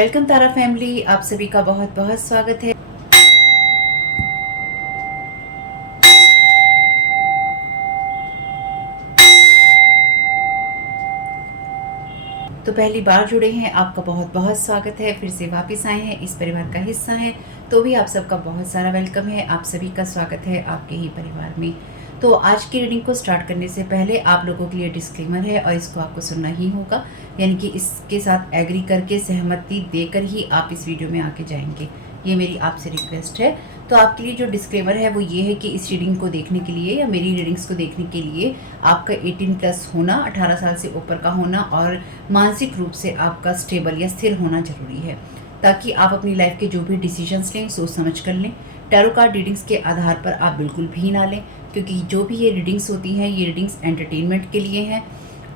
Welcome तारा family, आप सभी का बहुत बहुत स्वागत है। तो पहली बार जुड़े हैं, आपका बहुत बहुत स्वागत है। फिर से वापस आए हैं, इस परिवार का हिस्सा हैं, तो भी आप सबका बहुत सारा वेलकम है। आप सभी का स्वागत है आपके ही परिवार में। तो आज की रीडिंग को स्टार्ट करने से पहले आप लोगों के लिए डिस्क्लेमर है और इसको आपको सुनना ही होगा, यानी कि इसके साथ एग्री करके सहमति देकर ही आप इस वीडियो में आगे जाएंगे। ये मेरी आपसे रिक्वेस्ट है। तो आपके लिए जो डिस्क्लेमर है वो ये है कि इस रीडिंग को देखने के लिए या मेरी रीडिंग्स को देखने के लिए आपका 18+ होना, 18 साल से ऊपर का होना और मानसिक रूप से आपका स्टेबल या स्थिर होना जरूरी है, ताकि आप अपनी लाइफ के जो भी डिसीजंस लें सोच समझ कर लें। टैरो कार्ड रीडिंग्स के आधार पर आप बिल्कुल भी ना लें, क्योंकि जो भी ये रीडिंग्स होती हैं ये रीडिंग्स एंटरटेनमेंट के लिए हैं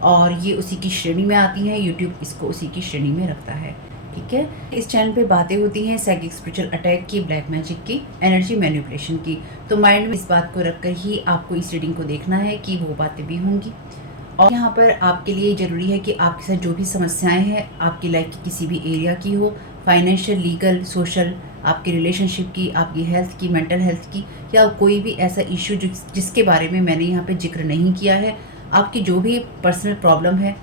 और ये उसी की श्रेणी में आती हैं। यूट्यूब इसको उसी की श्रेणी में रखता है, ठीक है। इस चैनल पे बातें होती हैं साइकिक स्पिरिचुअल अटैक की, ब्लैक मैजिक की, एनर्जी मैनिपुलेशन की। तो माइंड में इस बात को रखकर ही आपको इस रीडिंग को देखना है कि वो बातें भी होंगी। और यहाँ पर आपके लिए ज़रूरी है कि आपके साथ जो भी समस्याएं हैं आपकी लाइफ की किसी भी एरिया की हो, फाइनेंशियल, लीगल, सोशल, आपके रिलेशनशिप की, आपकी हेल्थ की, मेंटल हेल्थ की, या कोई भी ऐसा इश्यू जिसके बारे में मैंने यहाँ पे जिक्र नहीं किया है, आपकी जो भी पर्सनल प्रॉब्लम है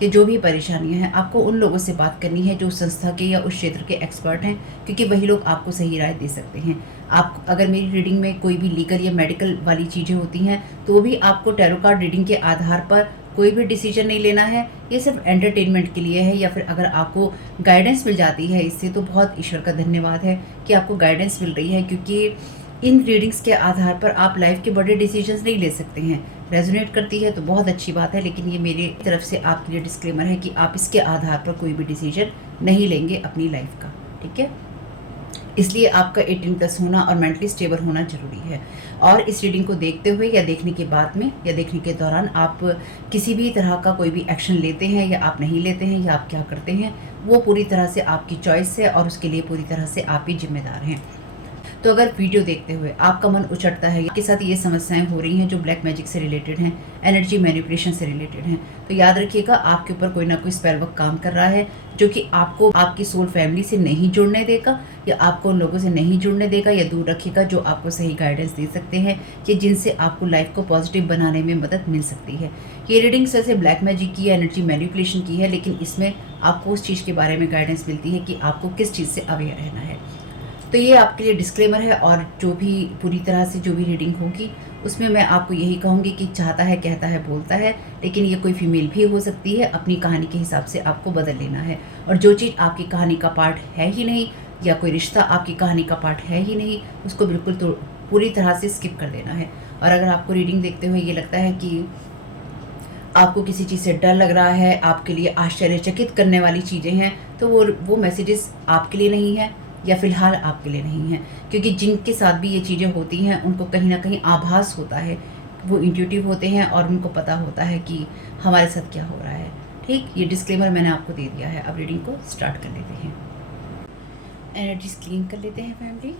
कि जो भी परेशानियां हैं, आपको उन लोगों से बात करनी है जो संस्था के या उस क्षेत्र के एक्सपर्ट हैं, क्योंकि वही लोग आपको सही राय दे सकते हैं। आप अगर मेरी रीडिंग में कोई भी लीगल या मेडिकल वाली चीज़ें होती हैं तो भी आपको टैरो कार्ड रीडिंग के आधार पर कोई भी डिसीजन नहीं लेना है। ये सिर्फ एंटरटेनमेंट के लिए है, या फिर अगर आपको गाइडेंस मिल जाती है इससे तो बहुत ईश्वर का धन्यवाद है कि आपको गाइडेंस मिल रही है, क्योंकि इन रीडिंग्स के आधार पर आप लाइफ के बड़े डिसीजंस नहीं ले सकते हैं। रेजोनेट करती है तो बहुत अच्छी बात है, लेकिन ये मेरी तरफ से आपके लिए डिस्क्लेमर है कि आप इसके आधार पर कोई भी डिसीजन नहीं लेंगे अपनी लाइफ का, ठीक है। इसलिए आपका 18+ होना और मेंटली स्टेबल होना जरूरी है। और इस रीडिंग को देखते हुए या देखने के बाद में या देखने के दौरान आप किसी भी तरह का कोई भी एक्शन लेते हैं या आप नहीं लेते हैं या आप क्या करते हैं, वो पूरी तरह से आपकी चॉइस है और उसके लिए पूरी तरह से आप ही जिम्मेदार हैं। तो अगर वीडियो देखते हुए आपका मन उचटता है, आपके साथ ये समस्याएं हो रही हैं जो ब्लैक मैजिक से रिलेटेड हैं, एनर्जी मैनिपुलेशन से रिलेटेड हैं, तो याद रखिएगा आपके ऊपर कोई ना कोई स्पेल वर्क काम कर रहा है, जो कि आपको आपकी सोल फैमिली से नहीं जुड़ने देगा या आपको उन लोगों से नहीं जुड़ने देगा या दूर रखेगा जो आपको सही गाइडेंस दे सकते हैं कि जिनसे आपको लाइफ को पॉजिटिव बनाने में मदद मिल सकती है। ये रीडिंग वैसे ब्लैक मैजिक की, एनर्जी मैनिपुलेशन की है, लेकिन इसमें आपको उस चीज़ के बारे में गाइडेंस मिलती है कि आपको किस चीज़ से अवेयर रहना है। तो ये आपके लिए डिस्क्लेमर है। और जो भी पूरी तरह से जो भी रीडिंग होगी उसमें मैं आपको यही कहूँगी कि चाहता है, कहता है, बोलता है, लेकिन ये कोई फीमेल भी हो सकती है। अपनी कहानी के हिसाब से आपको बदल लेना है, और जो चीज़ आपकी कहानी का पार्ट है ही नहीं या कोई रिश्ता आपकी कहानी का पार्ट है ही नहीं, उसको बिल्कुल तो पूरी तरह से स्किप कर देना है। और अगर आपको रीडिंग देखते हुए ये लगता है कि आपको किसी चीज़ से डर लग रहा है, आपके लिए आश्चर्यचकित करने वाली चीज़ें हैं, तो वो मैसेजेस आपके लिए नहीं है या फिलहाल आपके लिए नहीं है, क्योंकि जिनके साथ भी ये चीज़ें होती हैं उनको कहीं ना कहीं आभास होता है, वो इंट्यूटिव होते हैं और उनको पता होता है कि हमारे साथ क्या हो रहा है। ठीक, ये डिस्क्लेमर मैंने आपको दे दिया है। अब रीडिंग को स्टार्ट कर लेते हैं, एनर्जीज क्लीन कर लेते हैं family.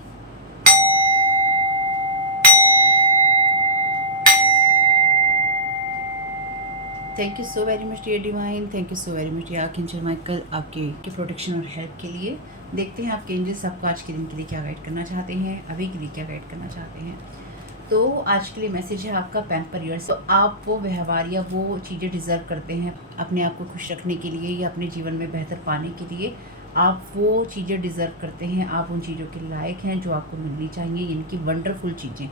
Thank you so very much dear divine, thank you so very much dear archangel Michael, आपके प्रोटेक्शन और हेल्प के लिए। देखते हैं आपके एंजल्स आपको आज के दिन के लिए क्या गाइड करना चाहते हैं, अभी के लिए क्या गाइड करना चाहते हैं। तो आज के लिए मैसेज है आपका पैम्पर योरसेल्फ। तो आप वो व्यवहार या वो चीज़ें डिज़र्व करते हैं अपने आप को खुश रखने के लिए या अपने जीवन में बेहतर पाने के लिए। आप वो चीज़ें डिज़र्व करते हैं, आप उन चीज़ों के लायक हैं जो आपको मिलनी चाहिए, इनकी वंडरफुल चीज़ें,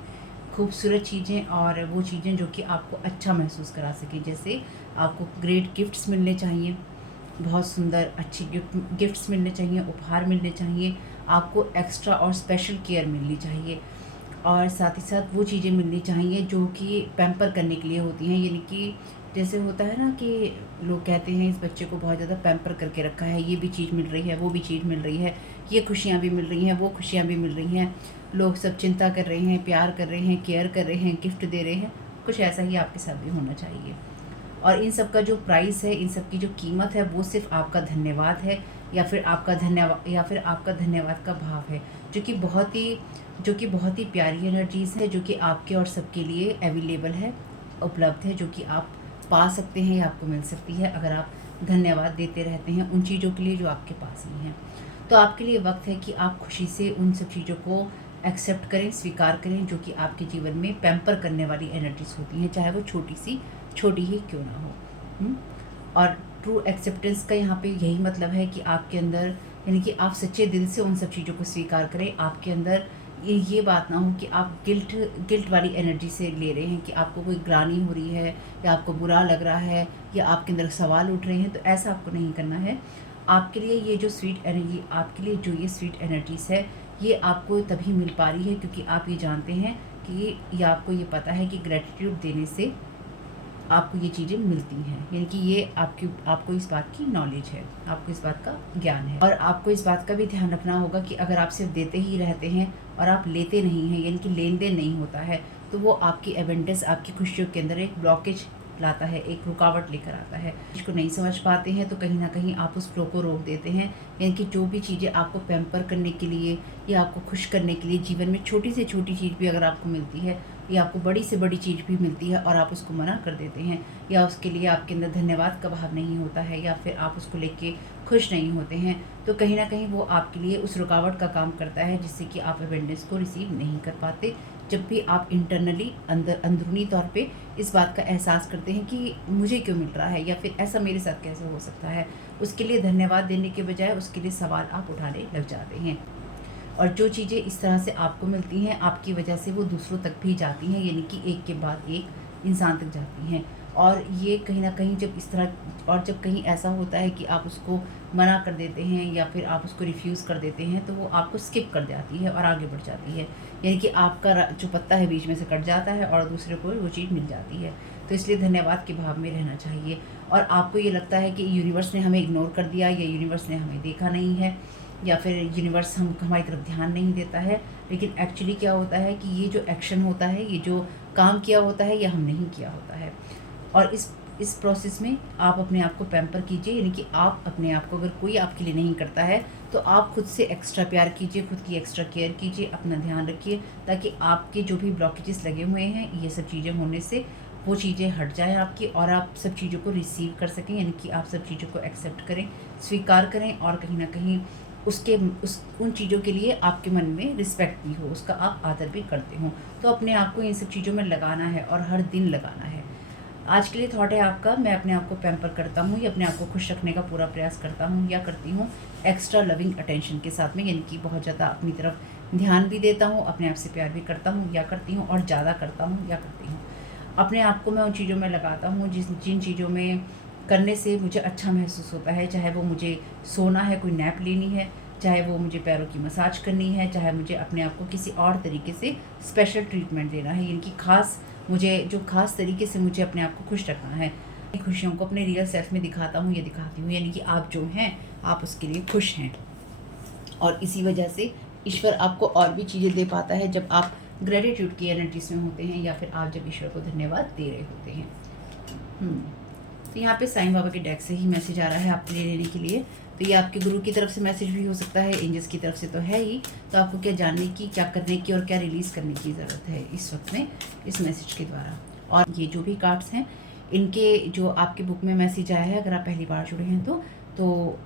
खूबसूरत चीज़ें, और वो चीज़ें जो कि आपको अच्छा महसूस करा सके। जैसे आपको ग्रेट गिफ्ट्स मिलने चाहिए, बहुत सुंदर अच्छी गिफ्ट्स मिलने चाहिए, उपहार मिलने चाहिए, आपको एक्स्ट्रा और स्पेशल केयर मिलनी चाहिए, और साथ ही साथ वो चीज़ें मिलनी चाहिए जो कि पैम्पर करने के लिए होती हैं। यानी कि जैसे होता है ना कि लोग कहते हैं इस बच्चे को बहुत ज़्यादा पैम्पर करके रखा है, ये भी चीज़ मिल रही है, वो भी चीज़ मिल रही है, ये खुशियाँ भी मिल रही हैं, वो खुशियाँ भी मिल रही हैं, लोग सब चिंता कर रहे हैं, प्यार कर रहे हैं, केयर कर रहे हैं, गिफ्ट दे रहे हैं। कुछ ऐसा ही आपके साथ भी होना चाहिए। और इन सब का जो प्राइस है, इन सब की जो कीमत है, वो सिर्फ आपका धन्यवाद है या फिर आपका धन्यवाद का भाव है, जो कि बहुत ही प्यारी एनर्जीज़ है, जो कि आपके और सबके लिए अवेलेबल है, उपलब्ध है, जो कि आप पा सकते हैं या आपको मिल सकती है अगर आप धन्यवाद देते रहते हैं उन चीज़ों के लिए जो आपके पास ही हैं। तो आपके लिए वक्त है कि आप खुशी से उन सब चीज़ों को एक्सेप्ट करें, स्वीकार करें, जो कि आपके जीवन में पैम्पर करने वाली एनर्जीज होती हैं, चाहे वो छोटी ही क्यों ना हो। और ट्रू एक्सेप्टेंस का यहाँ पे यही मतलब है कि आपके अंदर, यानी कि आप सच्चे दिल से उन सब चीज़ों को स्वीकार करें। आपके अंदर ये बात ना हो कि आप गिल्ट वाली एनर्जी से ले रहे हैं, कि आपको कोई ग्लानि हो रही है या आपको बुरा लग रहा है या आपके अंदर सवाल उठ रहे हैं। तो ऐसा आपको नहीं करना है। आपके लिए ये जो स्वीट एनर्जी, आपके लिए जो ये स्वीट एनर्जीज है, ये आपको तभी मिल पा रही है क्योंकि आप ये जानते हैं कि, या आपको ये पता है कि ग्रेटिट्यूड देने से आपको ये चीज़ें मिलती हैं। यानी कि ये आपको इस बात की नॉलेज है, आपको इस बात का ज्ञान है। और आपको इस बात का भी ध्यान रखना होगा कि अगर आप सिर्फ देते ही रहते हैं और आप लेते नहीं हैं, यानी कि लेन देन नहीं होता है, तो वो आपकी एबेंडेंस, आपकी खुशियों के अंदर एक ब्लॉकेज लाता है, एक रुकावट लेकर आता है। इसको नहीं समझ पाते हैं तो कहीं ना कहीं आप उस फ्लो को रोक देते हैं। यानी कि जो भी चीज़ें आपको पैम्पर करने के लिए या आपको खुश करने के लिए जीवन में छोटी से छोटी चीज़ भी अगर आपको मिलती है, या आपको बड़ी से बड़ी चीज़ भी मिलती है और आप उसको मना कर देते हैं, या उसके लिए आपके अंदर धन्यवाद का भाव नहीं होता है, या फिर आप उसको लेके खुश नहीं होते हैं, तो कहीं ना कहीं वो आपके लिए उस रुकावट का काम करता है, जिससे कि आप अवेंडेंस को रिसीव नहीं कर पाते। जब भी आप इंटरनली अंदरूनी तौर पे इस बात का एहसास करते हैं कि मुझे क्यों मिल रहा है, या फिर ऐसा मेरे साथ कैसे हो सकता है, उसके लिए धन्यवाद देने के बजाय उसके लिए सवाल आप उठाने लग जाते हैं। और जो चीज़ें इस तरह से आपको मिलती हैं, आपकी वजह से वो दूसरों तक भी जाती हैं, यानी कि एक के बाद एक इंसान तक जाती हैं। और ये कहीं ना कहीं जब इस तरह, और जब कहीं ऐसा होता है कि आप उसको मना कर देते हैं या फिर आप उसको रिफ्यूज़ कर देते हैं, तो वो आपको स्किप कर जाती है और आगे बढ़ जाती है। यानी कि आपका जो पत्ता है बीच में से कट जाता है और दूसरे को वो चीज़ मिल जाती है। तो इसलिए धन्यवाद के भाव में रहना चाहिए। और आपको ये लगता है कि यूनिवर्स ने हमें इग्नोर कर दिया, या यूनिवर्स ने हमें देखा नहीं है, या फिर यूनिवर्स हमारी तरफ ध्यान नहीं देता है, लेकिन एक्चुअली क्या होता है कि ये जो एक्शन होता है, ये जो काम किया होता है, ये हम नहीं किया होता है। और इस प्रोसेस में आप अपने आप को पैम्पर कीजिए, यानी कि आप अपने आप को, अगर कोई आपके लिए नहीं करता है तो आप खुद से एक्स्ट्रा प्यार कीजिए, खुद की एक्स्ट्रा केयर कीजिए, अपना ध्यान रखिए, ताकि आपके जो भी ब्लॉकेजेस लगे हुए हैं, ये सब चीज़ें होने से वो चीज़ें हट जाएँ आपकी, और आप सब चीज़ों को रिसीव कर सकें, यानी कि आप सब चीज़ों को एक्सेप्ट करें, स्वीकार करें, और कहीं ना कहीं उन चीज़ों के लिए आपके मन में रिस्पेक्ट भी हो, उसका आप आदर भी करते हो। तो अपने आप को इन सब चीज़ों में लगाना है, और हर दिन लगाना है। आज के लिए थॉट है आपका, मैं अपने आप को पैम्पर करता हूँ, या अपने आप को खुश रखने का पूरा प्रयास करता हूँ, या करती हूँ एक्स्ट्रा लविंग अटेंशन के साथ में, यानी कि बहुत ज़्यादा अपनी तरफ ध्यान भी देता हूँ, अपने आप से प्यार भी करता हूँ, या करती हूँ, और ज़्यादा करता हूँ, या करती हूँ। अपने आप को मैं उन चीज़ों में लगाता हूँ जिन चीज़ों में करने से मुझे अच्छा महसूस होता है, चाहे वो मुझे सोना है, कोई नैप लेनी है, चाहे वो मुझे पैरों की मसाज करनी है, चाहे मुझे अपने आप को किसी और तरीके से स्पेशल ट्रीटमेंट देना है, यानी कि खास तरीके से मुझे अपने आप को खुश रखना है। खुशियों को अपने रियल सेल्फ में दिखाता हूँ या दिखाती हूँ, यानी कि आप जो हैं, आप उसके लिए खुश हैं। और इसी वजह से ईश्वर आपको और भी चीज़ें दे पाता है, जब आप ग्रेटिट्यूड की एनर्जीज में होते हैं, या फिर आप जब ईश्वर को धन्यवाद दे रहे होते हैं। तो यहाँ पे साईं बाबा के डेक से ही मैसेज आ रहा है आपके लिए लेने के लिए। तो ये आपके गुरु की तरफ से मैसेज भी हो सकता है, एंजल्स की तरफ से तो है ही। तो आपको क्या जानने की, क्या करने की, और क्या रिलीज़ करने की ज़रूरत है इस वक्त में, इस मैसेज के द्वारा। और ये जो भी कार्ड्स हैं, इनके जो आपके बुक में मैसेज आया है, अगर आप पहली बार जुड़े हैं तो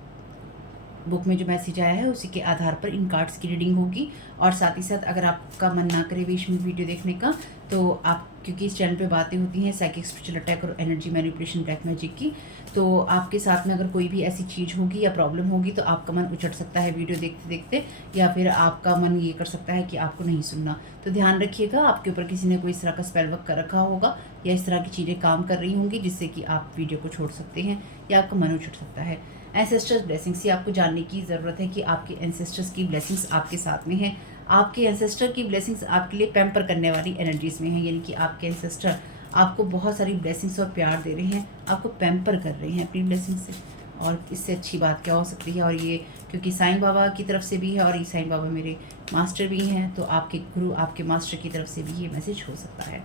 बुक में जो मैसेज आया है उसी के आधार पर इन कार्ड्स की रीडिंग होगी। और साथ ही साथ अगर आपका मन ना करे बीच में वीडियो देखने का, तो आप, क्योंकि इस चैनल पे बातें होती हैं साइकिक, स्पिरिचुअल अटैक और एनर्जी मैनिपुलेशन, ब्लैक मैजिक की, तो आपके साथ में अगर कोई भी ऐसी चीज़ होगी या प्रॉब्लम होगी, तो आपका मन उचट सकता है वीडियो देखते देखते, या फिर आपका मन ये कर सकता है कि आपको नहीं सुनना। तो ध्यान रखिएगा, आपके ऊपर किसी ने कोई इस तरह का स्पेल वर्क कर रखा होगा, या इस तरह की चीज़ें काम कर रही होंगी, जिससे कि आप वीडियो को छोड़ सकते हैं, या आपका मन उचट सकता है। एंसेस्टर्स ब्लेसिंग्स, ये आपको जानने की ज़रूरत है कि आपके एंसेस्टर्स की ब्लेसिंग्स आपके साथ में हैं। आपके एंसेस्टर की ब्लेसिंग्स आपके लिए पैम्पर करने वाली एनर्जीज़ में हैं, यानी कि आपके एंसेस्टर आपको बहुत सारी ब्लेसिंग्स और प्यार दे रहे हैं, आपको पैम्पर कर रहे हैं अपनी ब्लेसिंग से। और इससे अच्छी बात क्या हो सकती है। और ये क्योंकि साईं बाबा की तरफ से भी है, और ये साईं बाबा मेरे मास्टर भी हैं, तो आपके गुरु, आपके मास्टर की तरफ से भी ये मैसेज हो सकता है।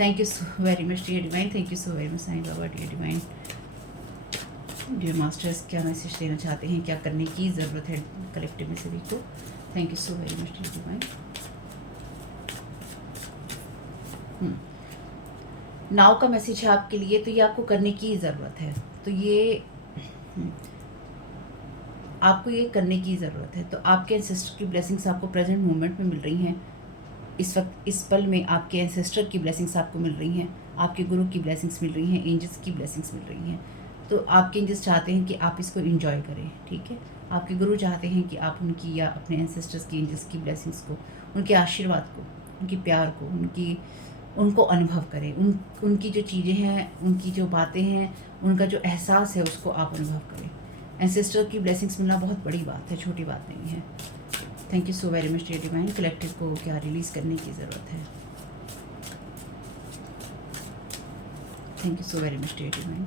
Thank you so very much dear divine, thank you so very much Sai Baba, dear divine, dear masters, क्या मैसेज देना चाहते हैं, क्या करने की ज़रूरत है कलेक्टिव में सभी को। Thank you so very much dear divine. Now का मैसेज है आपके लिए, तो ये आपको करने की ज़रूरत है। तो ये हम्म, आपको ये करने की ज़रूरत है। तो आपके एंसेस्टर की ब्लेसिंग्स आपको प्रेजेंट मोमेंट में मिल रही हैं। इस वक्त इस पल में आपके एंसेस्टर की ब्लेसिंग्स आपको मिल रही हैं, आपके गुरु की ब्लेसिंग्स मिल रही हैं, एंजल्स की ब्लेसिंग्स मिल रही हैं। तो आपके एंजल्स चाहते हैं कि आप इसको एंजॉय करें, ठीक है। आपके गुरु चाहते हैं कि आप उनकी या अपने एंसेस्टर्स की, एंजल्स की ब्लेसिंग्स को, उनके आशीर्वाद को, उनके प्यार को, उनको अनुभव करें। उनकी जो चीज़ें हैं, उनकी जो बातें हैं, उनका जो एहसास है, उसको आप अनुभव करें। एंसेस्टर की ब्लेसिंग्स मिलना बहुत बड़ी बात है, छोटी बात नहीं है। Thank you so very much dear divine. Collective को क्या रिलीज़ करने की ज़रूरत है? Thank you so very much dear divine.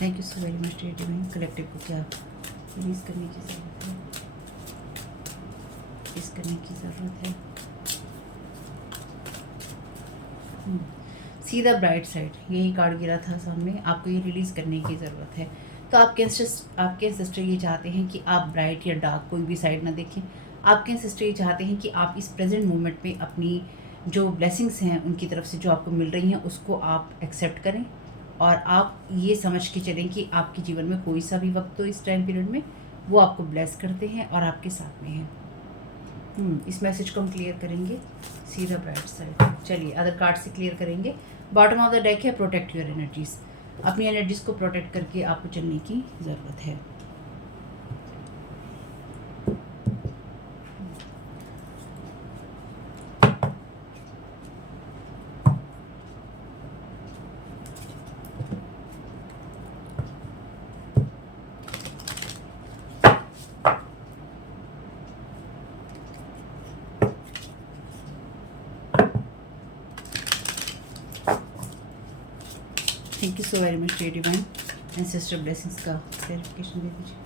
Thank you so very much dear divine. Collective को क्या रिलीज़ करने की ज़रूरत है? रिलीज़ करने की ज़रूरत है। सीधा ब्राइट साइड, यही कार्ड गिरा था सामने। आपको ये रिलीज़ करने की ज़रूरत है। तो आपके सिस्टर ये चाहते हैं कि आप ब्राइट या डार्क कोई भी साइड ना देखें। आपके सिस्टर ये चाहते हैं कि आप इस प्रेजेंट मोमेंट में अपनी जो ब्लेसिंग्स हैं उनकी तरफ से जो आपको मिल रही हैं उसको आप एक्सेप्ट करें, और आप ये समझ के चलें कि आपके जीवन में कोई सा भी वक्त हो इस टाइम पीरियड में, वो आपको ब्लेस करते हैं और आपके साथ में हैं। इस मैसेज को हम क्लियर करेंगे। See the bright side. चलिए अदर कार्ड से क्लियर करेंगे। बॉटम ऑफ द डेक है प्रोटेक्ट योर एनर्जीज। अपनी एनर्जीज को प्रोटेक्ट करके आपको चलने की ज़रूरत है। Thank you so very much dear divine. Ancestor blessings का क्लैरिफिकेशन दे दीजिए।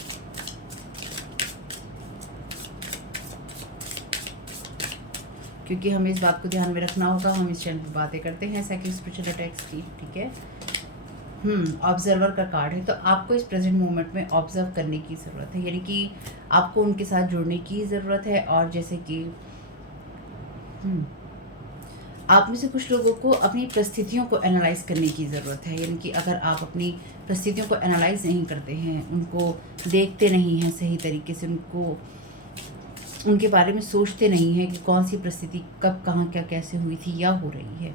क्योंकि हमें इस बात को ध्यान में रखना होगा, हम इस चैनल पर बातें करते हैं साइकिक स्पिरिचुअल अटैक्स की, ठीक है। ऑब्जर्वर का कार्ड है। तो आपको इस प्रेजेंट मोमेंट में ऑब्जर्व करने की ज़रूरत है, यानी कि आपको उनके साथ जुड़ने की ज़रूरत है। और जैसे कि आप में से कुछ लोगों को अपनी परिस्थितियों को एनालाइज करने की ज़रूरत है, यानी कि अगर आप अपनी परिस्थितियों को एनालाइज नहीं करते हैं, उनको देखते नहीं हैं सही तरीके से, उनके बारे में सोचते नहीं हैं कि कौन सी परिस्थिति कब कहाँ क्या कैसे हुई थी या हो रही है,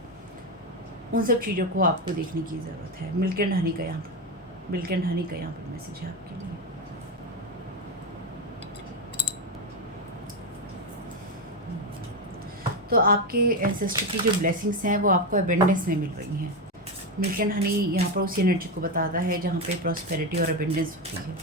उन सब चीज़ों को आपको देखने की ज़रूरत है। मिल्क एंड हनी का यहाँ पर मैसेज है आपके लिए। तो आपके एंसेस्टर की जो ब्लेसिंग्स हैं वो आपको अबेंडेंस में मिल रही हैं। मिल्क एंड हनी यहाँ पर उस एनर्जी को बताता है जहाँ पे प्रॉस्पेरिटी और अबेंडेंस होती है।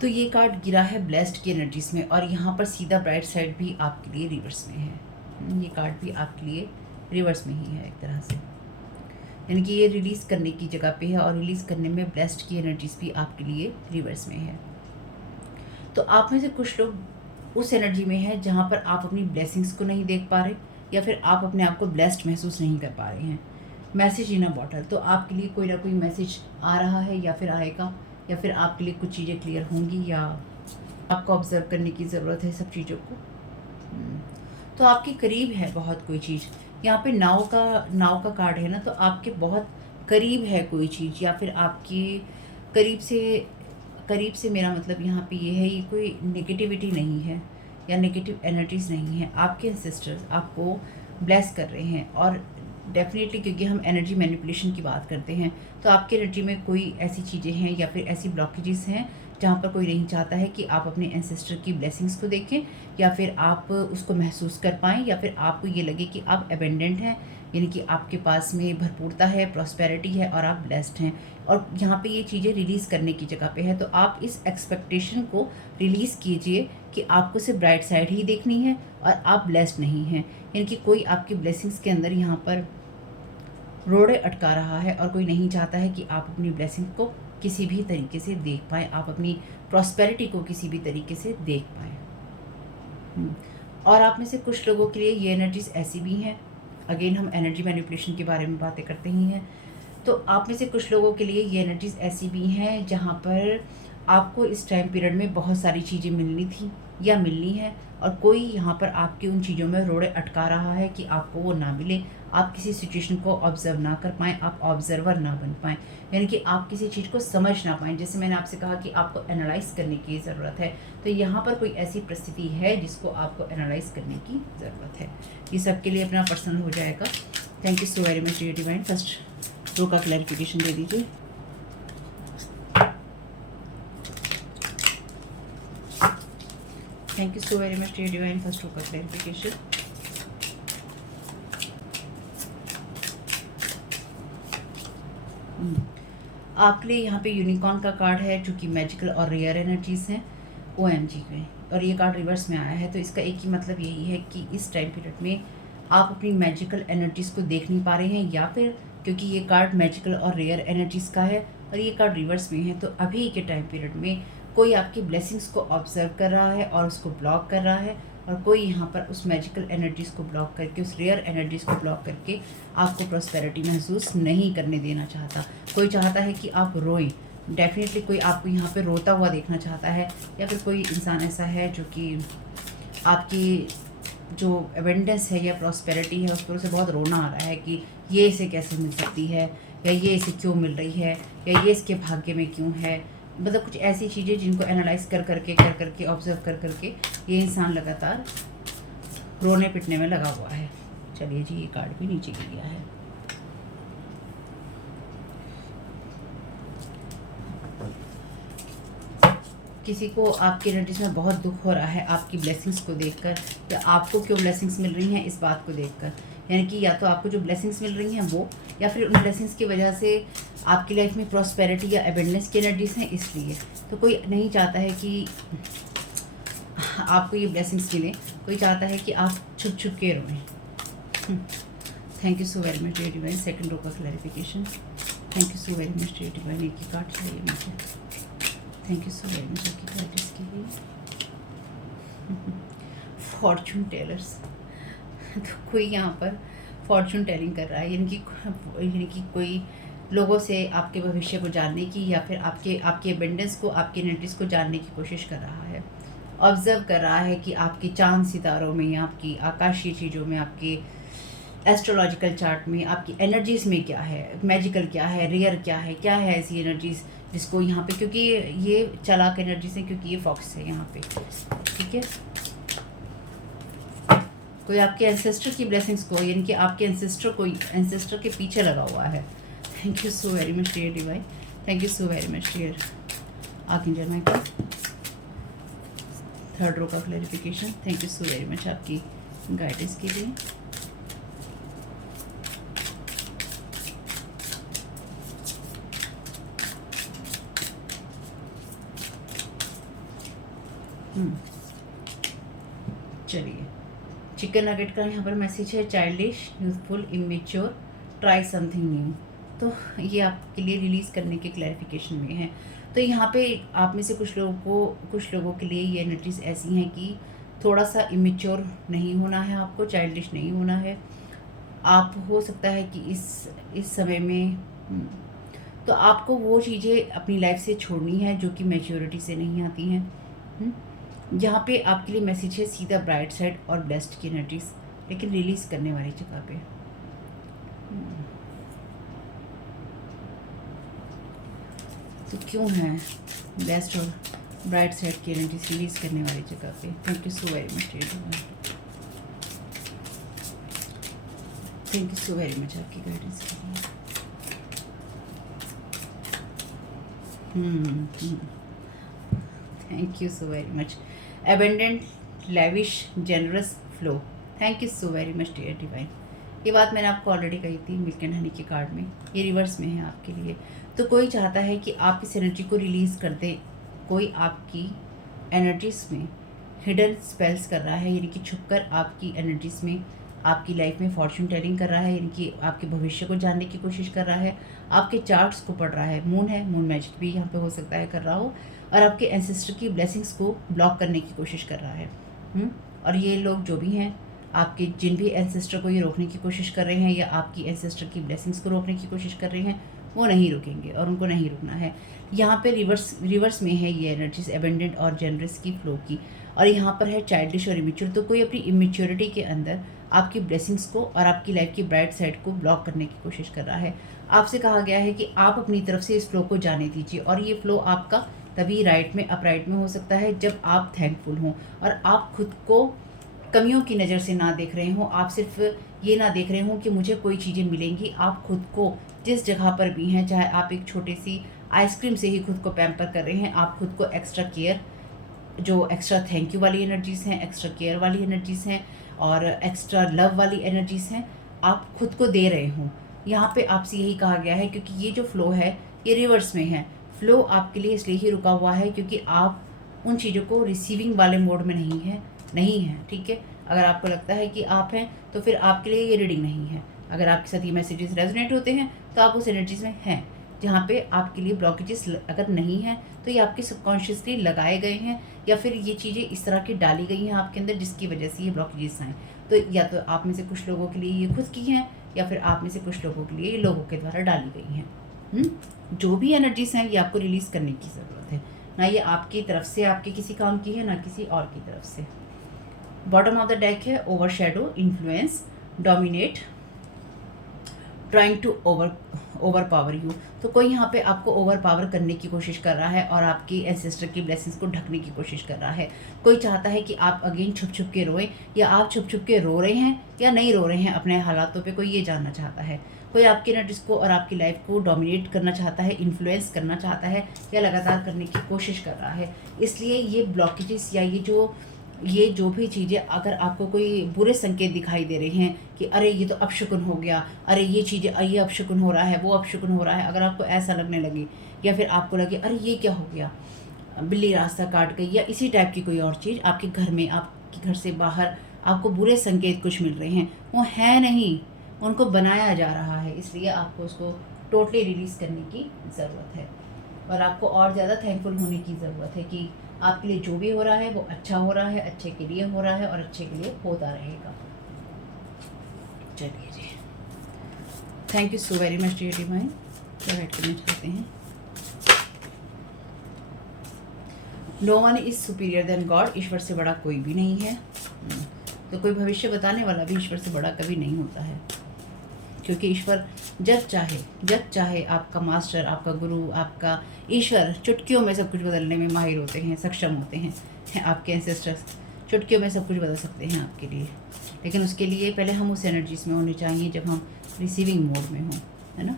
तो ये कार्ड गिरा है ब्लेस्ड की एनर्जीज में, और यहाँ पर सीधा ब्राइट साइड भी आपके लिए रिवर्स में है। ये कार्ड भी आपके लिए रिवर्स में ही है एक तरह से, यानी कि ये रिलीज़ करने की जगह पे है, और रिलीज़ करने में ब्लेस्ड की एनर्जीज भी आपके लिए रिवर्स में है। तो आप में से कुछ लोग उस एनर्जी में है जहाँ पर आप अपनी ब्लेसिंग्स को नहीं देख पा रहे, या फिर आप अपने आप को ब्लेस्ड महसूस नहीं कर पा रहे हैं। मैसेज इन अ बॉटल, तो आपके लिए कोई ना कोई मैसेज आ रहा है या फिर आएगा, या फिर आपके लिए कुछ चीज़ें क्लियर होंगी, या आपको ऑब्जर्व करने की ज़रूरत है सब चीज़ों को। तो आपके करीब है बहुत कोई चीज़। यहाँ पे नाव का कार्ड है ना, तो आपके बहुत करीब है कोई चीज़, या फिर आपके करीब से मेरा मतलब यहाँ पे ये है, ये कोई नेगेटिविटी नहीं है या नेगेटिव एनर्जीज नहीं है। आपके एंसेस्टर्स आपको ब्लेस कर रहे हैं, और डेफिनेटली क्योंकि हम एनर्जी मैनिपुलेशन की बात करते हैं, तो आपकी एनर्जी में कोई ऐसी चीज़ें हैं या फिर ऐसी ब्लॉकेजेस हैं जहाँ पर कोई नहीं चाहता है कि आप अपने एंसेस्टर की ब्लेसिंग्स को देखें, या फिर आप उसको महसूस कर पाएँ, या फिर आपको ये लगे कि आप अबेंडेंट हैं, यानी कि आपके पास में भरपूरता है, प्रॉस्पेरिटी है, और आप ब्लेस्ड हैं। और यहाँ पे ये चीज़ें रिलीज़ करने की जगह पे है। तो आप इस एक्सपेक्टेशन को रिलीज़ कीजिए कि आपको सिर्फ ब्राइट साइड ही देखनी है, और आप ब्लेस्ड नहीं हैं, यानी कि कोई आपकी ब्लेसिंग्स के अंदर यहाँ पर रोड़े अटका रहा है, और कोई नहीं चाहता है कि आप अपनी ब्लेसिंग को किसी भी तरीके से देख पाएँ, आप अपनी प्रॉस्पेरिटी को किसी भी तरीके से देख पाएँ। और आप में से कुछ लोगों के लिए ये एनर्जीज ऐसी भी हैं, अगेन हम एनर्जी मैनिपुलेशन के बारे में बातें करते ही हैं। तो आप में से कुछ लोगों के लिए ये एनर्जीज ऐसी भी हैं जहाँ पर आपको इस टाइम पीरियड में बहुत सारी चीज़ें मिलनी थी, या मिलनी है, और कोई यहाँ पर आपकी उन चीज़ों में रोड़े अटका रहा है कि आपको वो ना मिले, आप किसी सिचुएशन को ऑब्जर्व ना कर पाएँ, आप ऑब्जर्वर ना बन पाएँ, यानी कि आप किसी चीज़ को समझ ना पाएँ। जैसे मैंने आपसे कहा कि आपको एनालाइज़ करने की ज़रूरत है, तो यहाँ पर कोई ऐसी परिस्थिति है जिसको आपको एनालाइज़ करने की ज़रूरत है। ये सबके लिए अपना पर्सनल हो जाएगा। Thank you so very much dear divine. First row का क्लैरिफिकेशन दे दीजिए। Thank you so very much dear divine. First row का क्लैरिफिकेशन। आपके लिए यहाँ पे यूनिकॉर्न का कार्ड है, जो कि मैजिकल और रेयर एनर्जीज़ हैं OMG में, और ये कार्ड रिवर्स में आया है। तो इसका एक ही मतलब यही है कि इस टाइम पीरियड में आप अपनी मैजिकल एनर्जीज़ को देख नहीं पा रहे हैं, या फिर क्योंकि ये कार्ड मैजिकल और रेयर एनर्जीज़ का है और ये कार्ड रिवर्स में है, तो अभी के टाइम पीरियड में कोई आपकी ब्लेसिंग्स को ऑब्जर्व कर रहा है और उसको ब्लॉक कर रहा है, और कोई यहाँ पर उस मैजिकल एनर्जीज़ को ब्लॉक करके, उस रेयर एनर्जीज़ को ब्लॉक करके आपको प्रॉस्पेरिटी महसूस नहीं करने देना चाहता। कोई चाहता है कि आप रोएं, डेफिनेटली कोई आपको यहाँ पे रोता हुआ देखना चाहता है, या फिर कोई इंसान ऐसा है जो कि आपकी जो एबेंडेंस है या प्रॉस्पेरिटी है उस पर उसे बहुत रोना आ रहा है कि ये इसे कैसे मिल सकती है, या ये इसे क्यों मिल रही है, या ये इसके भाग्य में क्यों है। मतलब कुछ ऐसी चीज़ें जिनको एनालाइज कर करके ऑब्जर्व कर करके ये इंसान लगातार रोने पिटने में लगा हुआ है। चलिए जी, ये कार्ड भी नीचे गिर गया है। किसी को आपकी एनर्जीज में बहुत दुख हो रहा है आपकी ब्लेसिंग्स को देखकर, या आपको क्यों ब्लेसिंग्स मिल रही हैं इस बात को देखकर, यानी कि या तो आपको जो ब्लेसिंग्स मिल रही हैं वो, या फिर उन ब्लेसिंग्स की वजह से आपकी लाइफ में प्रॉस्पेरिटी या एबेंडेंस की एनर्जीज हैं इसलिए। तो कोई नहीं चाहता है कि आपको ये ब्लेसिंग्स मिले, कोई चाहता है कि आप छुप छुप के रोएं। Thank you so very much dear divine. Second row का clarification. Thank you so very much dear divine. एक ही कार्ड चाहिए मुझे। Thank you so very much आपकी गाइडेंस के लिए। फॉर्चून टेलर्स, तो कोई यहाँ पर फॉर्चून टेलिंग कर रहा है, यानी कि कोई लोगों से आपके भविष्य को जानने की, या फिर आपके एबेंडेंस को, आपकी एनर्जीज को जानने की कोशिश कर रहा है, ऑब्जर्व कर रहा है कि आपके चांद सितारों में, आपकी आकाशीय चीज़ों में, आपके एस्ट्रोलॉजिकल चार्ट में आपकी एनर्जीज़ में क्या है, मैजिकल क्या है, रेयर क्या है ऐसी एनर्जीज़ जिसको यहाँ पे, क्योंकि ये चालाक एनर्जीज हैं, क्योंकि ये फॉक्स है यहाँ पे, ठीक है। कोई आपके एंसेस्टर की ब्लेसिंग्स को, यानी कि आपके एंसेस्टर के पीछे लगा हुआ है। Thank you so very much dear divine. Thank you so very much dear archangel Michael. Third row का clarification. Thank you so very much आपकी गाइडेंस के लिए। चलिए, चिकन नगेट का यहाँ पर मैसेज है, childish, youthful, immature, try something new. तो ये आपके लिए रिलीज़ करने के क्लैरिफिकेशन में है। तो यहाँ पे आप में से कुछ लोगों के लिए ये एनर्जीज ऐसी हैं कि थोड़ा सा इमेच्योर नहीं होना है, आपको चाइल्डिश नहीं होना है। आप हो सकता है कि इस समय में तो आपको वो चीज़ें अपनी लाइफ से छोड़नी है जो कि मैच्योरिटी से नहीं आती हैं। यहाँ पे आपके लिए मैसेज है, सीधा ब्राइट साइड और ब्लेस्ड की एनर्जीज, लेकिन रिलीज करने वाली जगह पे। तो क्यों है ब्लेस्ड और ब्राइट साइड की एनर्जीज रिलीज करने वाली जगह पे? Thank you so very much. Thank you so very much आपकी गाइडेंस के लिए। Thank you so very much. Abundant, lavish, generous, flow. Thank you so very much dear divine. ये बात मैंने आपको ऑलरेडी कही थी मिल्क एंड हनी के कार्ड में, ये रिवर्स में है आपके लिए। तो कोई चाहता है कि आप इस एनर्जी को रिलीज़ कर दें, कोई आपकी एनर्जीज में हिडन स्पेल्स कर रहा है, यानी कि छुपकर आपकी एनर्जीज में, आपकी लाइफ में फॉर्चून टेलिंग कर रहा है, यानी कि आपके भविष्य को जानने की कोशिश कर रहा है, आपके चार्ट्स को पढ़ रहा है। मून है, मून मैजिक भी यहाँ पे हो सकता है कर रहा हो, और आपके एंसेस्टर की ब्लेसिंग्स को ब्लॉक करने की कोशिश कर रहा है। और ये लोग जो भी हैं, आपके जिन भी एंसेस्टर को ये रोकने की कोशिश कर रहे हैं, या आपकी एंसेस्टर की ब्लेसिंग्स को रोकने की कोशिश कर रहे हैं, वो नहीं रुकेंगे और उनको नहीं रुकना है। यहाँ पे रिवर्स में है ये एनर्जीज एबेंडेंट और जनरस की फ्लो की, और यहाँ पर है चाइल्डिश और इमेच्योर। तो कोई अपनी इमेच्योरिटी के अंदर आपकी ब्लेसिंग्स को और आपकी लाइफ की ब्राइट साइड को ब्लॉक करने की कोशिश कर रहा है। आपसे कहा गया है कि आप अपनी तरफ से इस फ्लो को जाने दीजिए, और ये फ्लो आपका तभी राइट में अपराइट में हो सकता है जब आप थैंकफुल हों और आप खुद को कमियों की नज़र से ना देख रहे हों। आप सिर्फ ये ना देख रहे हों कि मुझे कोई चीज़ें मिलेंगी। आप खुद को जिस जगह पर भी हैं, चाहे आप एक छोटी सी आइसक्रीम से ही खुद को पैम्पर कर रहे हैं, आप खुद को एक्स्ट्रा केयर, जो एक्स्ट्रा थैंक यू वाली एनर्जीज़ हैं, एक्स्ट्रा केयर वाली एनर्जीज़ हैं और एक्स्ट्रा लव वाली एनर्जीज़ हैं, आप खुद को दे रहे हों। यहाँ पे आपसे यही कहा गया है, क्योंकि ये जो फ़्लो है ये रिवर्स में है। फ़्लो आपके लिए इसलिए ही रुका हुआ है क्योंकि आप उन चीज़ों को रिसीविंग वाले मोड में नहीं है, ठीक है। अगर आपको लगता है कि आप हैं तो फिर आपके लिए ये रीडिंग नहीं है। अगर आपके साथ ये मैसेजेस रेजोनेट होते हैं तो आप उस एनर्जीज़ में हैं। जहाँ पे आपके लिए ब्लॉकेजेस अगर नहीं हैं तो ये आपके सबकॉन्शियसली लगाए गए हैं, या फिर ये चीज़ें इस तरह की डाली गई हैं आपके अंदर जिसकी वजह से ये ब्लॉकेजेस आएँ। तो या तो आप में से कुछ लोगों के लिए ये खुद की हैं, या फिर आप में से कुछ लोगों के लिए ये लोगों के द्वारा डाली गई हैं। जो भी एनर्जीज़ हैं ये आपको रिलीज़ करने की ज़रूरत है। ना ये आपकी तरफ से आपके किसी काम की है, ना किसी और की तरफ से। बॉटम ऑफ द डेक है overshadow, influence, dominate, trying to overpower you. तो कोई यहाँ पे आपको ओवर पावर करने की कोशिश कर रहा है और आपकी एंसेस्टर की ब्लेसिंग्स को ढकने की कोशिश कर रहा है। कोई चाहता है कि आप अगेन छुप छुप के रोएं, या आप छुप छुप के रो रहे हैं या नहीं रो रहे हैं अपने हालातों पे, कोई ये जानना चाहता है। कोई आपकी एनर्जीज को और आपकी लाइफ को डोमिनेट करना चाहता है, इन्फ्लुएंस करना चाहता है, या लगातार करने की कोशिश कर रहा है। इसलिए ये ब्लॉकेजेस या ये जो भी चीज़ें, अगर आपको कोई बुरे संकेत दिखाई दे रहे हैं कि अरे ये तो अपशकुन हो गया, अरे ये चीज़ें, ये अपशकुन हो रहा है, वो अपशकुन हो रहा है, अगर आपको ऐसा लगने लगे या फिर आपको लगे अरे ये क्या हो गया, बिल्ली रास्ता काट गई, या इसी टाइप की कोई और चीज़ आपके घर में, आपके घर से बाहर आपको बुरे संकेत कुछ मिल रहे हैं, वो है नहीं, उनको बनाया जा रहा है। इसलिए आपको उसको टोटली रिलीज़ करने की ज़रूरत है, और आपको और ज़्यादा थैंकफुल होने की ज़रूरत है कि आपके लिए जो भी हो रहा है वो अच्छा हो रहा है, अच्छे के लिए हो रहा है और अच्छे के लिए होता रहेगा। चलिए जी, thank you so very much dear divine. Provide करना चाहते हैं। No one is superior than God. ईश्वर से बड़ा कोई भी नहीं है। तो कोई भविष्य बताने वाला भी ईश्वर से बड़ा कभी नहीं होता है, क्योंकि ईश्वर जब चाहे आपका मास्टर, आपका गुरु, आपका ईश्वर चुटकियों में सब कुछ बदलने में माहिर होते हैं, सक्षम होते हैं। आपके एंसेस्टर्स चुटकियों में सब कुछ बदल सकते हैं आपके लिए, लेकिन उसके लिए पहले हम उस एनर्जीज में होने चाहिए जब हम रिसीविंग मोड में हों, है ना।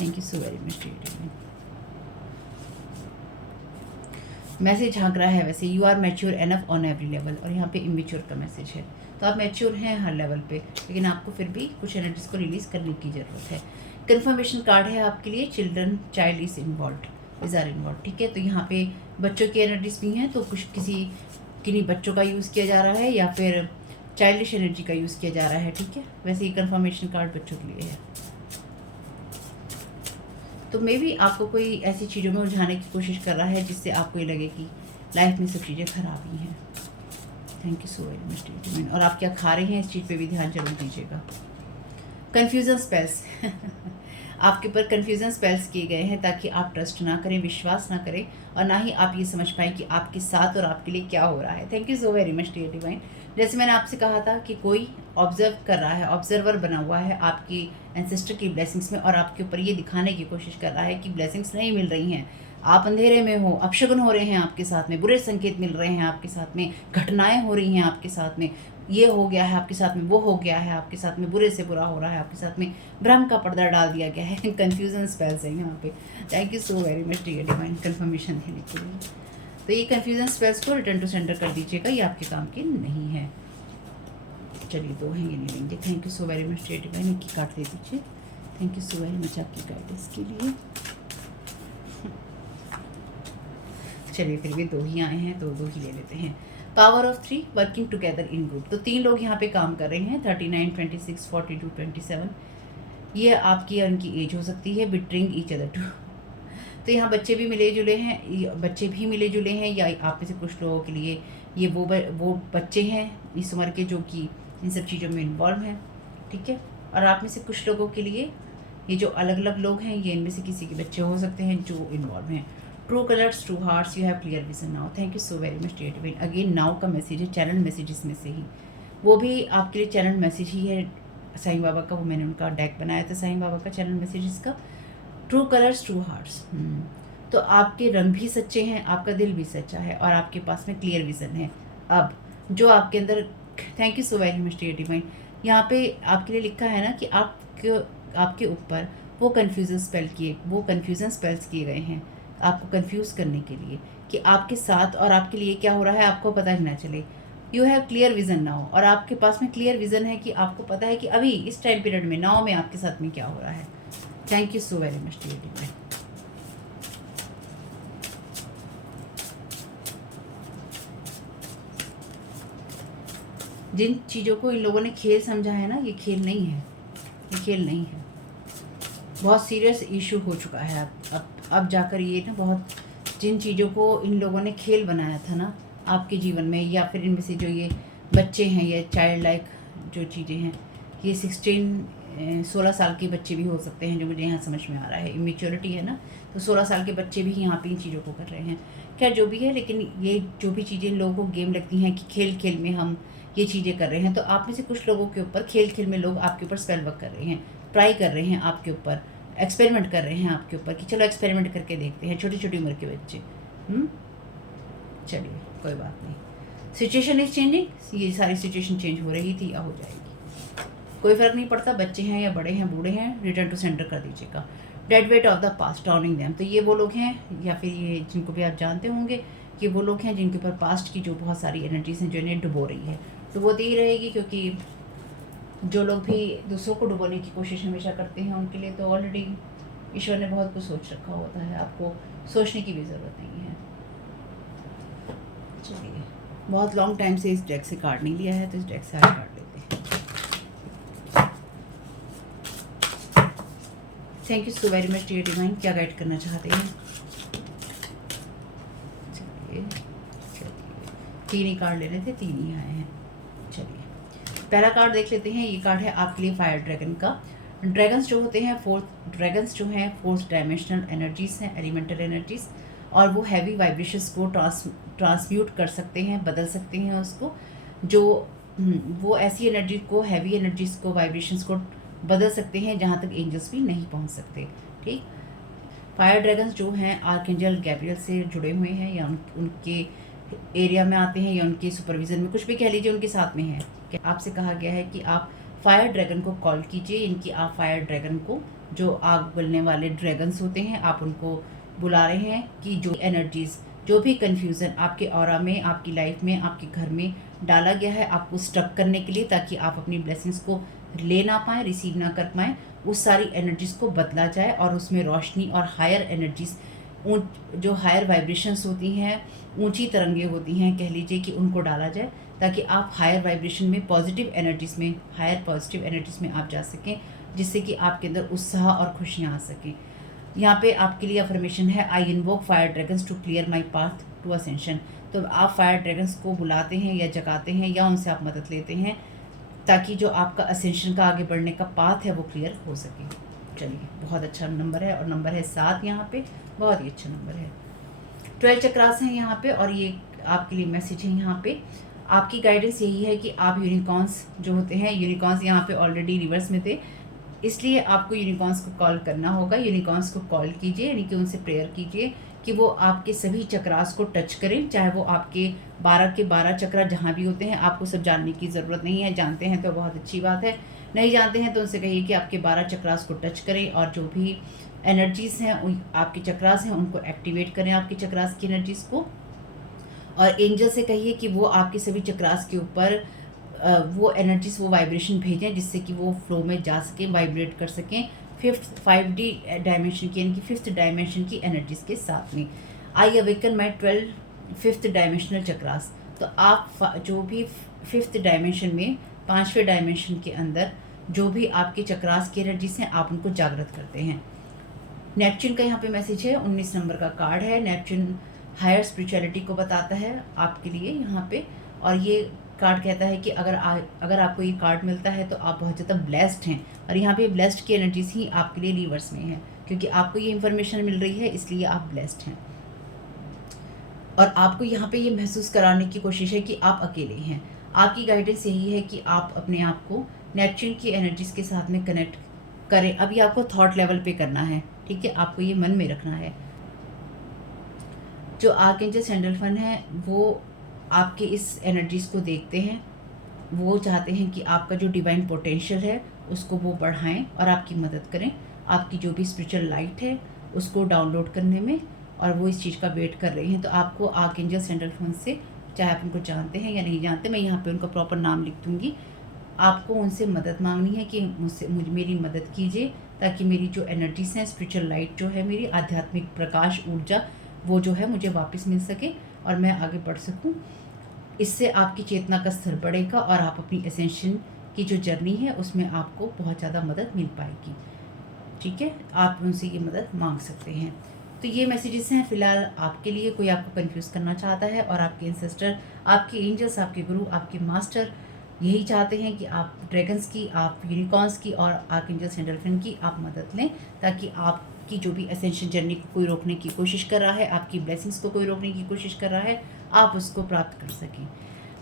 Thank you so very much. Message झांक रहा है वैसे, you are mature enough on every level, और यहाँ पे इमेच्योर का मैसेज है। तो आप मैच्योर हैं हर लेवल पे, लेकिन आपको फिर भी कुछ एनर्जीज को रिलीज़ करने की ज़रूरत है। कन्फर्मेशन कार्ड है आपके लिए, चाइल्ड इज़ आर इन्वॉल्व, ठीक है। तो यहाँ पे बच्चों की एनर्जीज भी हैं, तो कुछ किन्हीं बच्चों का यूज़ किया जा रहा है या फिर चाइल्डिश एनर्जी का यूज़ किया जा रहा है, ठीक है। वैसे ही कन्फर्मेशन कार्ड बच्चों के लिए है। तो मे भी आपको कोई ऐसी चीज़ों में उलझाने की कोशिश कर रहा है जिससे आपको ये लगे कि लाइफ में सब चीज़ें खराब ही हैं। Thank you so very much divine. और आप क्या खा रहे हैं इस चीज़ पे भी ध्यान जरूर दीजिएगा। कन्फ्यूज़न स्पेल्स आपके ऊपर कन्फ्यूज़न स्पेल्स किए गए हैं ताकि आप ट्रस्ट ना करें, विश्वास ना करें, और ना ही आप ये समझ पाएँ कि आपके साथ और आपके लिए क्या हो रहा है। Thank you so very much dear divine. जैसे मैंने आपसे कहा था कि कोई ऑब्जर्व कर रहा है, ऑब्जर्वर बना हुआ है आपकी एंसेस्टर की ब्लेसिंग्स में, और आपके ऊपर ये दिखाने की कोशिश कर रहा है कि ब्लेसिंग्स नहीं मिल रही हैं, आप अंधेरे में हो, अपशगुन हो रहे हैं आपके साथ में, बुरे संकेत मिल रहे हैं आपके साथ में, घटनाएं हो रही हैं आपके साथ में, ये हो गया है आपके साथ में, वो हो गया है आपके साथ में, बुरे से बुरा हो रहा है आपके साथ में, भ्रम का पर्दा डाल दिया गया है। कन्फ्यूज़न स्पेल्स है यहाँ पे। Thank you so very much dear divine confirmation देने के लिए। तो ये कन्फ्यूज़न स्पेल्स को रिटर्न टू सेंटर कर दीजिएगा, ये आपके काम की नहीं है। चलिए दो हैं, ये नहीं लेंगे। Thank you so very much dear divine, एक काट दे दीजिए। Thank you so very much आपकी गाइडेंस के लिए। चलिए फिर भी दो ही आए हैं तो दो ही ले लेते हैं। Power of 3 working together in group. तो 3 लोग यहाँ पे काम कर रहे हैं। 39, 26, 42, 27। ये आपकी और उनकी एज हो सकती है। Bettering each other to. तो यहाँ बच्चे भी मिले जुले हैं, या आप में से कुछ लोगों के लिए ये वो बच्चे हैं इस उम्र के जो कि इन सब चीज़ों में इन्वॉल्व हैं, ठीक है। और आप में से कुछ लोगों के लिए ये जो अलग अलग लोग हैं ये इनमें से किसी के बच्चे हो सकते हैं जो इन्वॉल्व हैं। True colours, true hearts, you have clear vision now. Thank you so very much dear divine. Again now का मैसेज है, चैनल मैसेजेस में से ही, वो भी आपके लिए चैनल मैसेज ही है साईं बाबा का। वो मैंने उनका डेक बनाया था साईं बाबा का चैनल मैसेजेस का। True colours, true hearts. तो आपके रंग भी सच्चे हैं, आपका दिल भी सच्चा है और आपके पास में क्लियर विजन है। अब जो आपके अंदर, thank you so very much dear divine, यहाँ पे आपके लिए लिखा है ना कि आपके ऊपर वो कन्फ्यूज़न स्पेल्स किए गए हैं आपको कंफ्यूज करने के लिए कि आपके साथ और आपके लिए क्या हो रहा है आपको पता ही ना चले। You have clear vision now, और आपके पास में क्लियर विजन है कि आपको पता है कि अभी इस टाइम पीरियड में नाउ में आपके साथ में क्या हो रहा है। Thank you so very much dear divine. जिन चीज़ों को इन लोगों ने खेल समझा है ना, ये खेल नहीं है, ये खेल नहीं है। बहुत सीरियस इशू हो चुका है अब जाकर ये ना, बहुत जिन चीज़ों को इन लोगों ने खेल बनाया था ना आपके जीवन में, या फिर इनमें से जो ये बच्चे हैं, ये चाइल्ड लाइक जो चीज़ें हैं, ये 16 साल के बच्चे भी हो सकते हैं, जो मुझे यहाँ समझ में आ रहा है। इमेच्योरिटी है ना, तो 16 साल के बच्चे भी यहाँ पे इन चीज़ों को कर रहे हैं। क्या जो भी है, लेकिन ये जो भी चीज़ें इन लोगों को गेम लगती हैं कि खेल खेल में हम ये चीज़ें कर रहे हैं, तो आप में से कुछ लोगों के ऊपर खेल खेल में लोग आपके ऊपर स्पेल वर्क कर रहे हैं, ट्राई कर रहे हैं आपके ऊपर, एक्सपेरिमेंट कर रहे हैं आपके ऊपर कि चलो एक्सपेरिमेंट करके देखते हैं। छोटी छोटी उम्र के बच्चे। चलिए कोई बात नहीं, सिचुएशन इज चेंजिंग, ये सारी सिचुएशन चेंज हो रही थी या हो जाएगी, कोई फ़र्क नहीं पड़ता, बच्चे हैं या बड़े हैं, बूढ़े हैं, रिटर्न टू सेंटर कर दीजिएगा। Dead weight of the past Downing them, तो ये वो लोग हैं या फिर ये जिनको भी आप जानते होंगे, ये वो लोग हैं जिनके ऊपर पास्ट की जो बहुत सारी एनर्जीज हैं जो इन्हें डुबो रही है, डुबोती ही रहेगी, क्योंकि जो लोग भी दूसरों को डुबोने की कोशिश हमेशा करते हैं उनके लिए तो ऑलरेडी ईश्वर ने बहुत कुछ सोच रखा होता है, आपको सोचने की भी ज़रूरत नहीं है। चलिए, बहुत लॉन्ग टाइम से इस डेक से कार्ड नहीं लिया है, तो इस डेक से आज कार्ड लेते हैं। Thank you so very much dear divine, क्या गाइड करना चाहते हैं? चलिए 3 ही कार्ड लेने थे, 3 ही आए हैं। चलिए पहला कार्ड देख लेते हैं। ये कार्ड है आपके लिए फायर ड्रैगन का। ड्रैगन्स जो होते हैं फोर्थ डायमेंशनल एनर्जीज हैं, एलिमेंटल एनर्जीज, और वो हैवी वाइब्रेशंस को ट्रांसम्यूट कर सकते हैं, बदल सकते हैं उसको, जो वो ऐसी एनर्जी को, हैवी एनर्जीज को, वाइब्रेशंस को बदल सकते हैं जहाँ तक एंजल्स भी नहीं पहुँच सकते। ठीक, फायर ड्रैगन्स जो हैं आर्कएंजल गैब्रियल से जुड़े हुए हैं, या उनके एरिया में आते हैं, या उनके सुपरविजन में, कुछ भी कह लीजिए, उनके साथ में है। आपसे कहा गया है कि आप फायर ड्रैगन को कॉल कीजिए, इनकी आप फायर ड्रैगन को, जो आग उगलने वाले ड्रैगन्स होते हैं, आप उनको बुला रहे हैं कि जो एनर्जीज़, जो भी कन्फ्यूज़न आपके ऑरा में, आपकी लाइफ में, आपके घर में डाला गया है आपको स्टक करने के लिए, ताकि आप अपनी ब्लेसिंग्स को ले ना पाएँ, रिसीव ना कर पाएँ, उस सारी एनर्जीज़ को बदला जाए और उसमें रोशनी और हायर एनर्जीज़, जो हायर वाइब्रेशंस होती हैं, ऊंची तरंगें होती हैं, कह लीजिए कि उनको डाला जाए, ताकि आप हायर वाइब्रेशन में, पॉजिटिव एनर्जीज़ में, हायर पॉजिटिव एनर्जीज़ में आप जा सकें, जिससे कि आपके अंदर उत्साह और खुशियाँ आ सकें। यहाँ पे आपके लिए अफर्मेशन है, I invoke fire dragons to clear my path to ascension. तो आप फायर ड्रैगन्स को बुलाते हैं या जगाते हैं, या उनसे आप मदद लेते हैं, ताकि जो आपका असेंशन का, आगे बढ़ने का पाथ है, वो क्लियर हो सके। चलिए, बहुत अच्छा नंबर है, और नंबर है 7 यहाँ पे, बहुत ही अच्छा नंबर है। 12 चक्रास हैं यहाँ पे, और ये आपके लिए मैसेज है यहाँ पे। आपकी गाइडेंस यही है कि आप यूनिकॉर्न्स जो होते हैं, यूनिकॉर्न्स यहाँ पे ऑलरेडी रिवर्स में थे, इसलिए आपको यूनिकॉर्न्स को कॉल करना होगा। यूनिकॉर्न्स को कॉल कीजिए, यानी कि उनसे प्रेयर कीजिए कि वो आपके सभी चक्रास को टच करें, चाहे वो आपके 12 के 12 चक्रा जहाँ भी होते हैं। आपको सब जानने की ज़रूरत नहीं है, जानते हैं तो बहुत अच्छी बात है, नहीं जानते हैं तो उनसे कहिए कि आपके 12 चक्रास को टच करें, और जो भी एनर्जीज़ हैं, आपके चक्रास हैं, उनको एक्टिवेट करें, आपके चक्रास की एनर्जीज़ को। और एंजल से कहिए कि वो आपके सभी चक्रास के ऊपर वो एनर्जीज़, वो वाइब्रेशन भेजें, जिससे कि वो फ्लो में जा सकें, वाइब्रेट कर सकें 5D डायमेंशन की, यानी कि 5th डायमेंशन की एनर्जीज़ के साथ में। आई अवेकन माई 12 5th डायमेंशनल चक्रास। तो आप जो भी 5th डायमेंशन में, 5वें डायमेंशन के अंदर जो भी आपके चक्रास की एनर्जीज़ हैं, आप उनको जागृत करते हैं। नेपच्यून का यहाँ पे मैसेज है, 19 नंबर का कार्ड है। नेपच्यून हायर स्पिरिचुअलिटी को बताता है आपके लिए यहाँ पे, और ये कार्ड कहता है कि अगर आपको ये कार्ड मिलता है तो आप बहुत ज़्यादा ब्लेस्ड हैं, और यहाँ पे ब्लेस्ड की एनर्जीज ही आपके लिए रिवर्स में है, क्योंकि आपको ये इन्फॉर्मेशन मिल रही है, इसलिए आप ब्लेस्ड हैं। और आपको यहाँ पे ये महसूस कराने की कोशिश है कि आप अकेले हैं। आपकी गाइडेंस यही है कि आप अपने आप को नेपच्यून की एनर्जीज के साथ में कनेक्ट करें। अभी आपको थॉट लेवल पे करना है, ठीक है, आपको ये मन में रखना है। जो आर्कएंजल सैंडलफन है वो आपके इस एनर्जीज़ को देखते हैं, वो चाहते हैं कि आपका जो डिवाइन पोटेंशियल है उसको वो बढ़ाएं और आपकी मदद करें, आपकी जो भी स्पिरिचुअल लाइट है उसको डाउनलोड करने में, और वो इस चीज़ का वेट कर रहे हैं। तो आपको आर्कएंजल सैंडलफन से, चाहे आप उनको जानते हैं या नहीं जानते, मैं यहाँ पे उनका प्रॉपर नाम लिख दूँगी, आपको उनसे मदद मांगनी है कि मेरी मदद कीजिए, ताकि मेरी जो एनर्जीज़ हैं, स्पिरिचुअल लाइट जो है, मेरी आध्यात्मिक प्रकाश ऊर्जा, वो जो है मुझे वापस मिल सके और मैं आगे बढ़ सकूं। इससे आपकी चेतना का स्तर बढ़ेगा और आप अपनी एसेंशन की जो जर्नी है उसमें आपको बहुत ज़्यादा मदद मिल पाएगी, ठीक है। आप उनसे ये मदद मांग सकते हैं। तो ये मैसेजेस हैं फ़िलहाल आपके लिए। कोई आपको कंफ्यूज करना चाहता है और आपके एंसेस्टर, आपके एंजल्स, आपके गुरु, आपके मास्टर यही चाहते हैं कि आप ड्रैगन्स की, आप यूनिकॉर्न्स की और आर्कएंजल सैंडलफन की आप मदद लें, ताकि आपकी जो भी एसेंशियल जर्नी को कोई रोकने की कोशिश कर रहा है, आपकी ब्लेसिंग्स को कोई रोकने की कोशिश कर रहा है, आप उसको प्राप्त कर सकें।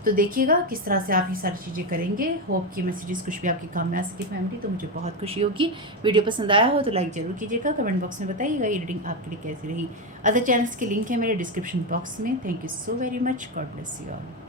तो देखिएगा किस तरह से आप ये सारी चीज़ें करेंगे। होप कि मैसेजेस कुछ भी आपके काम में आ सके फैमिली, तो मुझे बहुत खुशी होगी। वीडियो पसंद आया हो तो लाइक ज़रूर कीजिएगा, कमेंट बॉक्स में बताइएगा ये रीडिंग आपके लिए कैसी रही। अदर चैनल्स के लिंक है मेरे डिस्क्रिप्शन बॉक्स में। Thank you so very much. God bless you all.